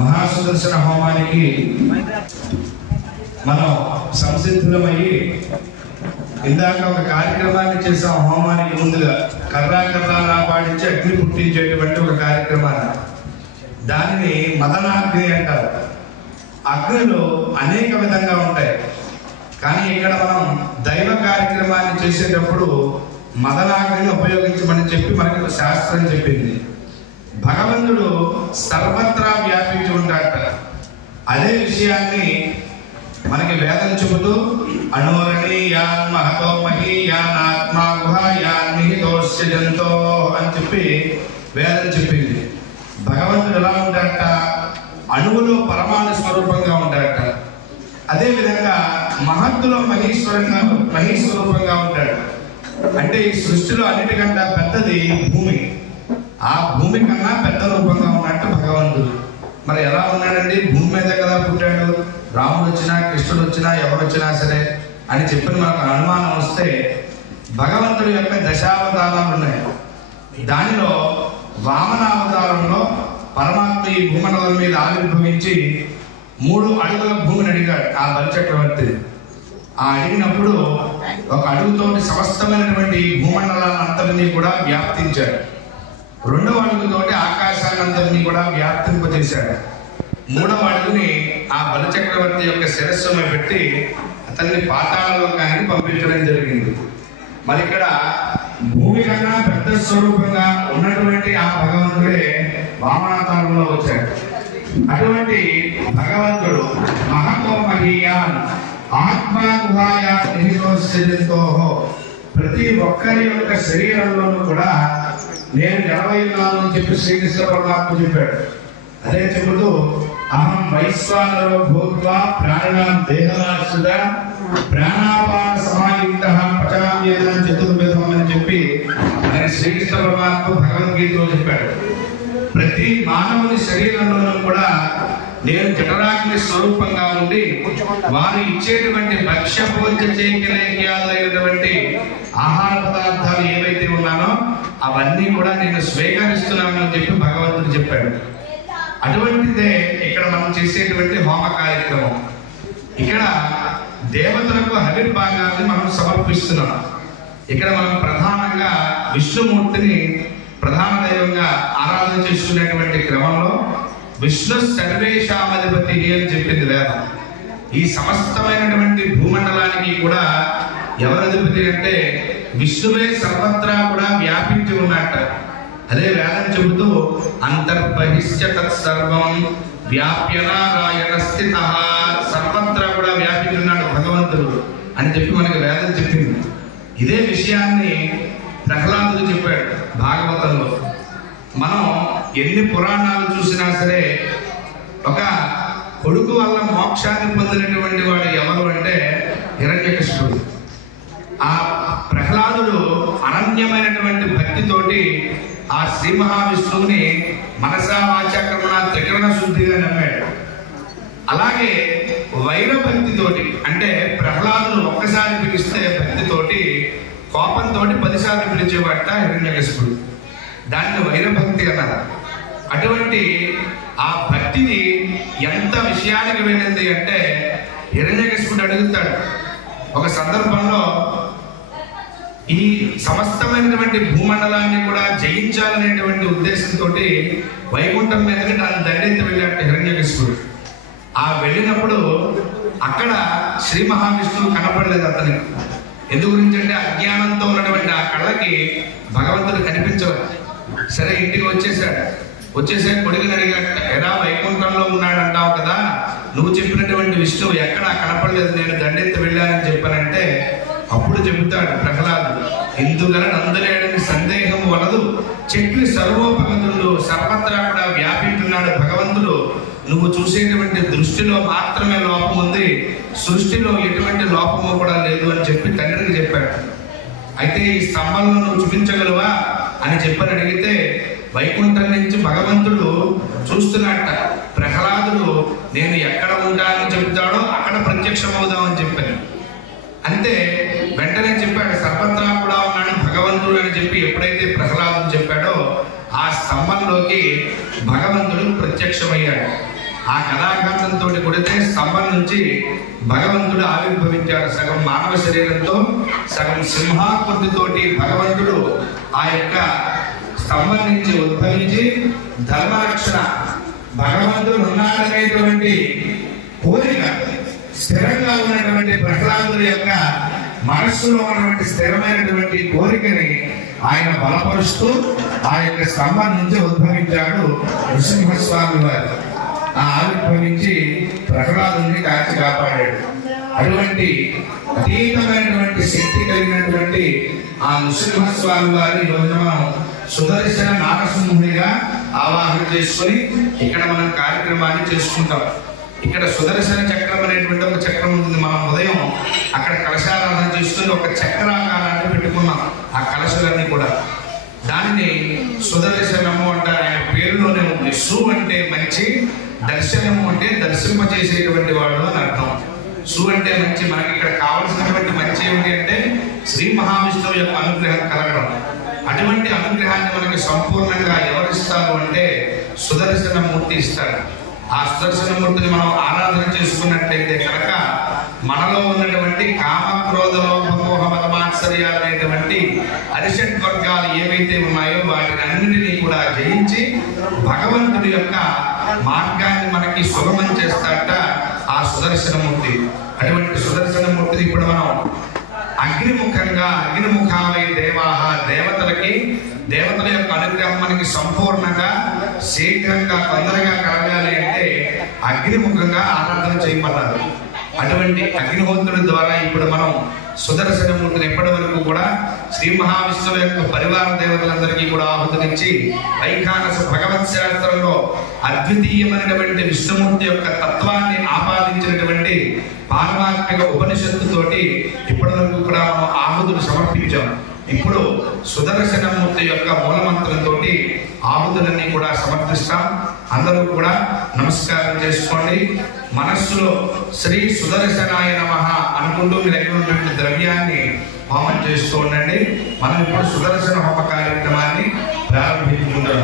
మహాసుదర్శన హోమానికి మనం సంసిద్ధులమయ్యి ఇందాక ఒక కార్యక్రమాన్ని చేసాం. హోమానికి ముందుగా కర్రా పాటించి అగ్ని పుట్టించేటువంటి ఒక కార్యక్రమాన్ని, దానిని మదనాగ్ని అంటారు. అగ్నులు అనేక విధంగా ఉంటాయి, కానీ ఇక్కడ మనం దైవ కార్యక్రమాన్ని చేసేటప్పుడు మదనాగ్ని ఉపయోగించమని చెప్పి మనకు శాస్త్రం చెప్పింది. భగవంతుడు సర్వత్రా వ్యాపించి ఉంటాడట. అదే విషయాన్ని మనకి వేదం చెబుతూ అణోరణీయాన్ మహతో మహీయాన్ ఆత్మా గుహాయాన్ నిహితోస్య జంతో అని చెప్పి వేదం చెప్పింది. భగవంతుడు ఎలా ఉంటాడట? అణువులో పరమాణు స్వరూపంగా ఉంటాడట. అదేవిధంగా మహత్తులో మహీస్వరూపంగా ఉంటాడు. అంటే ఈ సృష్టిలో అన్నిటికంటే పెద్దది భూమి. ఆ భూమి కన్నా పెద్ద రూపంగా ఉన్నట్టు భగవంతుడు. మరి ఎలా ఉన్నాడండి? భూమి మీద కదా పుట్టాడు. రాముడు వచ్చినా కృష్ణుడు వచ్చినా ఎవరు వచ్చినా సరే అని చెప్పిన మనకు అనుమానం వస్తే, భగవంతుడి యొక్క దశావతారాలు ఉన్నాయి. దానిలో వామనావతారంలో పరమాత్మ ఈ భూమండలం మీద ఆవిర్భవించి 3 అడుగుల భూమిని అడిగాడు ఆ బలిచక్రవర్తి. ఆ అడిగినప్పుడు ఒక అడుగుతోటి సమస్తమైనటువంటి భూమండలాన్ని అంతటినీ కూడా వ్యాప్తించాడు. 2వ అడుగుతోటి ఆకాశానంతరినీ కూడా వ్యాప్తింపజేశాడు. 3వ అడుగుని ఆ బలిచక్రవర్తి యొక్క శిరస్సు మీద పెట్టి అతన్ని పాతాళలోకానికి పంపించడం జరిగింది. మరి ఇక్కడ భూమి కన్నా పెద్ద స్వరూపంగా ఉన్నటువంటి ఆ భగవంతుడే వామనావతారంలో వచ్చాడు. అటువంటి భగవంతుడు మహతో మహీయాన్ ఆత్మా గుహాయాన్ నిహితోస్య జంతోః, ప్రతి ఒక్కరి యొక్క శరీరంలోనూ కూడా నేను నిలవైనాను అని చెప్పి శ్రీకృష్ణ పరమాత్మ చెప్పాడు. అదే చెబుతూ అహం వైశ్వానరో భూత్వా ప్రాణినాం దేహనాశ్రిత ప్రాణాపాన సమాయుక్తః పచామ్యేదం చతుర్విధం అని చెప్పి ఆయన శ్రీకృష్ణ పరమాత్మ భగవద్గీతలో చెప్పాడు. ప్రతి మానవుని శరీరంలోనూ కూడా నేను జఠరాగ్ని స్వరూపంగా ఉండి వారు ఇచ్చేటువంటి భక్ష్యపోజ్యైనటువంటి ఆహార పదార్థాలు ఏవైతే ఉన్నానో అవన్నీ కూడా నేను స్వీకరిస్తున్నానని చెప్పి భగవంతుడు చెప్పాడు. అటువంటిదే ఇక్కడ మనం చేసేటువంటి హోమ కార్యక్రమం. ఇక్కడ దేవతలకు హవిర్భాగాన్ని మనం సమర్పిస్తున్నాం. ఇక్కడ మనం ప్రధానంగా విష్ణుమూర్తిని ప్రధాన దైవంగా ఆరాధన చేసుకునేటువంటి క్రమంలో విష్ణు సర్వేషామధిపతి అని చెప్పింది వేదం. ఈ సమస్తమైనటువంటి భూమండలానికి కూడా ఎవరు అధిపతి అంటే విష్ణువే సర్వత్రా కూడా వ్యాపించి ఉన్నట్ట. అదే వేదం చెబుతూ అంతర్బహిశ్చ తత్సర్వం వ్యాప్యనారాయణ స్థితః, సర్వత్రా కూడా వ్యాపించి ఉన్నాడు భగవంతుడు అని చెప్పి మనకి వేదం చెప్పింది. ఇదే విషయాన్ని ప్రహ్లాదుడు చెప్పాడు భాగవతంలో. మనం ఎన్ని పురాణాలు చూసినా సరే ఒక కొడుకు వల్ల మోక్షాన్ని పొందినటువంటి వాడు ఎవరు అంటే హిరణ్యకశిపుడు. ఆ ప్రహ్లాదుడు అనన్యమైనటువంటి భక్తితోటి ఆ శ్రీ మహావిష్ణువుని మనసా వాచా కర్మణ త్రికరణ శుద్ధిగా నమ్మాడు. అలాగే వైరభక్తితోటి, అంటే ప్రహ్లాదుడు ఒక్కసారి పిలిస్తే భక్తితోటి కోపంతో 10 సార్లు పిలిచేవాట హిరణ్యకశిపుడు. దాన్ని వైరభక్తి అన్నారు. అటువంటి ఆ భక్తిని ఎంత విషయానికి వెళ్ళింది అంటే హిరణ్యకశిపుడు అడుగుతాడు ఒక సందర్భంలో, ఈ సమస్తమైనటువంటి భూమండలాన్ని కూడా జయించాలనేటువంటి ఉద్దేశంతో వైకుంఠం మీదకి దాన్ని దండెత్తి వెళ్ళాడు హిరణ్యకశిపుడు. ఆ వెళ్ళినప్పుడు అక్కడ శ్రీ మహావిష్ణువు కనపడలేదు అతనికి. ఎందు గురించి అంటే అజ్ఞానంతో ఉన్నటువంటి ఆ కళ్ళకి భగవంతుడు కనిపించవచ్చు. సరే ఇంటికి వచ్చేసే కొడుకుని అడిగాడు, ఎలా వైకుంఠంలో ఉన్నాడంటావు కదా, నువ్వు చెప్పినటువంటి విష్ణువు ఎక్కడా కనపడలేదు, నేను దండెత్తి వెళ్ళానని చెప్పానంటే అప్పుడు చెబుతాడు ప్రహ్లాదుడు, ఇందుగల నందలేడని సందేహం వలదు, చెట్లు సర్వోపగతుడు సర్వత్రా కూడా వ్యాపించున్నాడు భగవంతుడు. నువ్వు చూసేటువంటి దృష్టిలో మాత్రమే లోపం ఉంది, సృష్టిలో ఎటువంటి లోపము కూడా లేదు అని చెప్పి తండ్రికి చెప్పాడు. అయితే ఈ స్తంభంలో నువ్వు చూపించగలవా అని చెప్పని అడిగితే వైకుంఠం నుంచి భగవంతుడు చూస్తున్నట్ట. ప్రహ్లాదుడు నేను ఎక్కడ ఉంటానని చెప్తాడో అక్కడ ప్రత్యక్షమవుదామని చెప్పాను. అంతే వెంటనే చెప్పాడు సర్వత్రా కూడా ఉన్నాడు భగవంతుడు అని చెప్పి ఎప్పుడైతే ప్రహ్లాదుడు చెప్పాడో ఆ స్తంభంలోకి భగవంతుడు ప్రత్యక్షమయ్యాడు. ఆ కళాఘాతంతో కొడితే స్తంభం నుంచి భగవంతుడు ఆవిర్భవించాడు. సగం మానవ శరీరంతో సగం సింహాకృతితోటి భగవంతుడు ఆ యొక్క స్తంభం నుంచి ఉద్భవించి ధర్మరక్షణ భగవంతుడు ఉన్నాడనేటువంటి కోరిక స్థిరంగా ఉన్నటువంటి ప్రహ్లాదుడి యొక్క మనస్సులో ఉన్నటువంటి స్థిరమైనటువంటి కోరికని ఆయన బలపరుస్తూ ఆ యొక్క స్తంభం నుంచి ఉద్భవించాడు నృసింహస్వామి వారు. ఆ ఆవిర్భవించి ప్రహ్లాదుని కాచి కాపాడాడు. అటువంటి అతీతమైనటువంటి శక్తి కలిగినటువంటి ఆ నృసింహస్వామి వారి రోజున మనం సుదర్శన నారసింహుడిగా ఆవాహన చేసుకొని ఇక్కడ మనం కార్యక్రమాన్ని చేసుకుంటాం. ఇక్కడ సుదర్శన చక్రం అనేటువంటి ఒక చక్రం ఉంది. మనం ఉదయం అక్కడ కలశారాధన చేసుకుని ఒక చక్రాకారాన్ని పెట్టుకున్నాం. ఆ కలశాలన్నీ కూడా దానిని సుదర్శనము అంటారు. ఆయన పేరులోనే ఉంది. సు అంటే మంచి, దర్శనము అంటే దర్శింపచేసేటువంటి వాడు అని అర్థం. సు అంటే మంచి. మనకి ఇక్కడ కావలసినటువంటి మంచి ఏమిటి అంటే శ్రీ మహావిష్ణువు యొక్క అనుగ్రహం కలగడం. అటువంటి అనుగ్రహాన్ని మనకి సంపూర్ణంగా ఎవరిస్తారు అంటే సుదర్శనమూర్తి ఇస్తాడు. ఆ సుదర్శనమూర్తిని మనం ఆరాధన చేసుకున్నట్లయితే కనుక మనలో ఉన్నటువంటి కామ క్రోధ లోభ మోహ మదమాత్సర్యాలు అనేటువంటి అరిషడ్ వర్గాలు ఏవైతే ఉన్నాయో వాటిని అన్నిటినీ కూడా జయించి భగవంతుడి యొక్క మార్గాన్ని మనకి సుగమం చేస్తాడట ఆ సుదర్శనమూర్తి. అటువంటి సుదర్శనమూర్తిని ఇప్పుడు మనం అగ్నిముఖంగా అగ్నిముఖాలై దేవాహ దేవతల యొక్క అనుగ్రహం మనకి సంపూర్ణంగా శీఘ్రంగా తొందరగా కలగాలి అంటే అగ్నిముఖంగా ఆరాధన చేయమన్నారు. అటువంటి అగ్నిహోత్రుడి ద్వారా ఇప్పుడు మనం సుదర్శనమూర్తిని ఎప్పటి వరకు కూడా శ్రీ మహావిష్ణువు యొక్క పరివార దేవతలందరికీ కూడా ఆహుతినిచ్చి వైఖానస భగవత్ శాస్త్రంలో అద్వితీయమైనటువంటి విష్ణుమూర్తి యొక్క తత్వాన్ని ఆపాదించినటువంటి పారమాత్మిక ఉపనిషత్తుతోటి ఇప్పటి వరకు కూడా మనం ఆహుతులు సమర్పించాం. ఇప్పుడు సుదర్శనమూర్తి యొక్క మూలమంత్రంతో ఆహుతులన్నీ కూడా సమర్పిస్తాం. అందరూ కూడా నమస్కారం చేసుకోండి. మనస్సులో శ్రీ సుదర్శనాయ నమః అనుకుంటూ మీ దగ్గర ఉన్నటువంటి ద్రవ్యాన్ని హోమం చేస్తూ ఉండండి. మనం ఇప్పుడు సుదర్శన హోమ కార్యక్రమాన్ని ప్రారంభించుకుంటాం.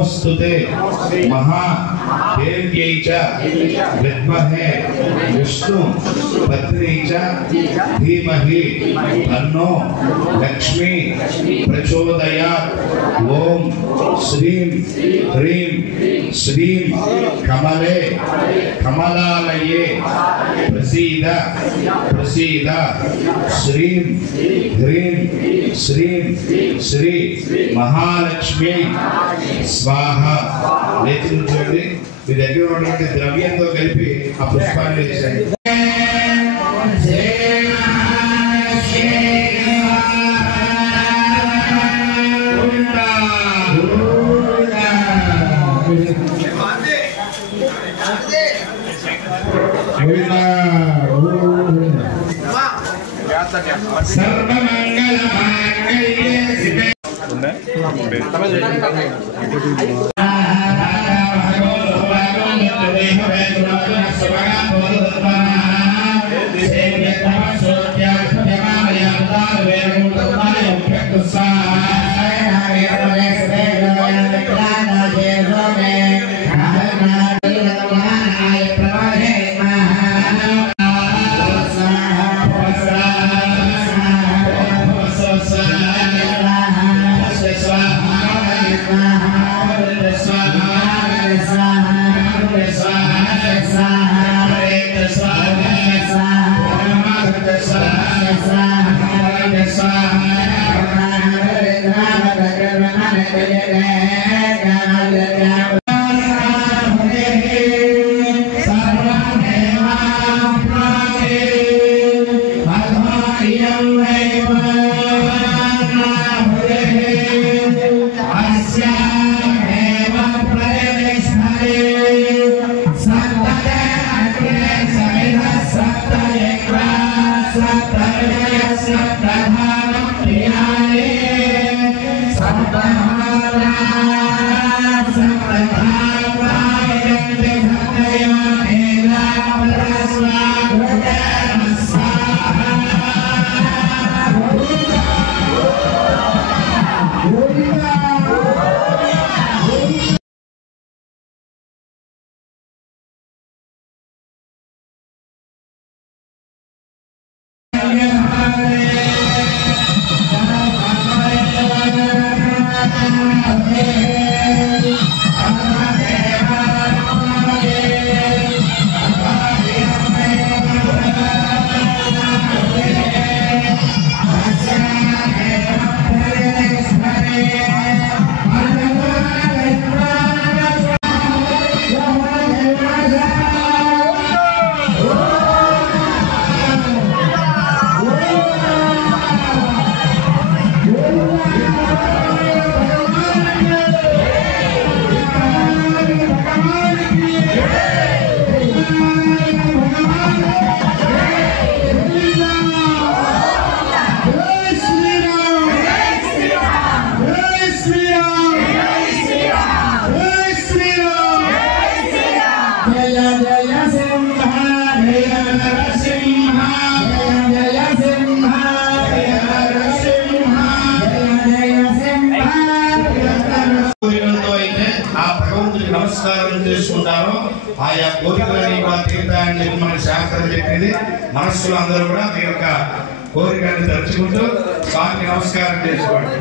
नमोस्तुते महा देव्यै च विद्महे विष्णु पत्नी च धीमहि तन्नो लक्ष्मी प्रचोदयात्। ओम श्रीं ह्रीं श्रीं कमले कमलालये प्रसीद प्रसीद। श्रीं ह्रीं श्रीं श्री महालक्ष्मी स्वाहा। लेचिंचंడి మీ దగ్గర ఉన్నటువంటి ద్రవ్యంతో కలిపి ఆ పుష్పాన్ని వేసేయండి। ఆయా కోరికలని తీర్థాన్ని మన శాస్త్రం చెప్పింది। మనస్సులో అందరూ కూడా మీ యొక్క కోరికలను తలుచుకుంటూ స్వామికి నమస్కారం చేసుకోండి।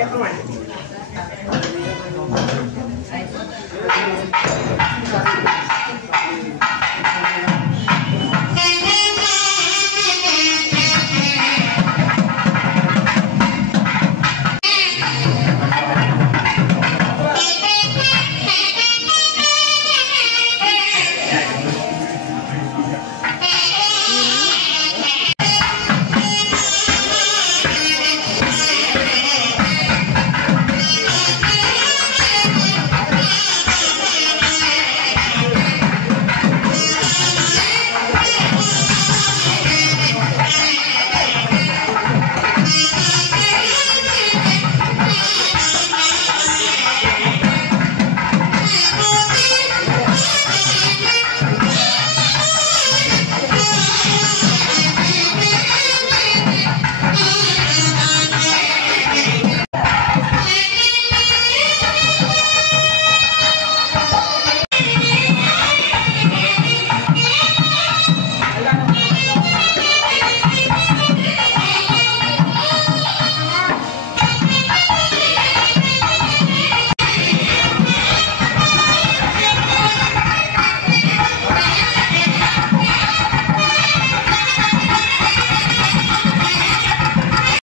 Terima kasih.